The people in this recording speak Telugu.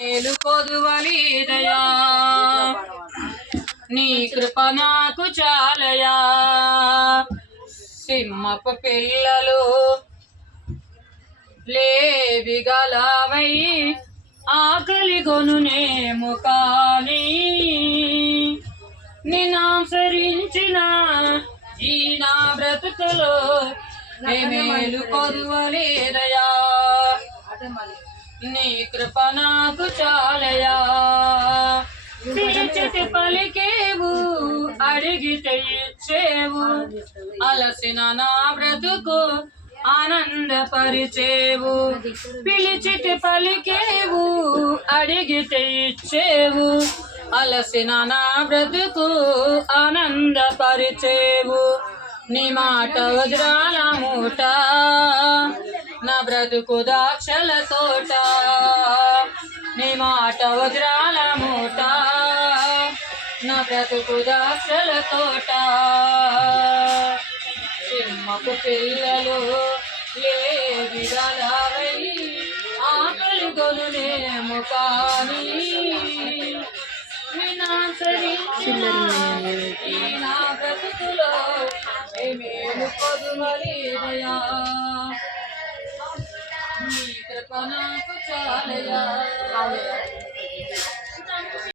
మేలు కొదువలీదయా నీ కృప నాకు చాలయా సింహపు పిల్లలు లేవిగలవై ఆకలి గొనునేము కానీ నిన్నాసరించిన ఈ నా బ్రతుకులో మేలు కొదువలేదయా నీ కృప నాకు చాలయా పిలిచితి పలికేవు అడిగితే ఇచ్చేవు అలసిన నా బ్రతుకు ఆనందపరిచేవు పిలిచితి పలికేవు అడిగితే ఇచ్చేవు అలసిన నా బ్రతుకు ఆనందపరిచేవు నీ మాట వజ్రాల మూట నా బ్రతుకు దాక్షల తోట నీ మాట వజ్రాల మూట నా బ్రతుకు దాక్షల తోట సింహపు పిల్లలు లేవిగలవై ఆకలి గొనునేము కానీ వినాశరించిన నా బ్రతుకులో మేలు కొదువలీదయా నీ కృప నాకు చాలయా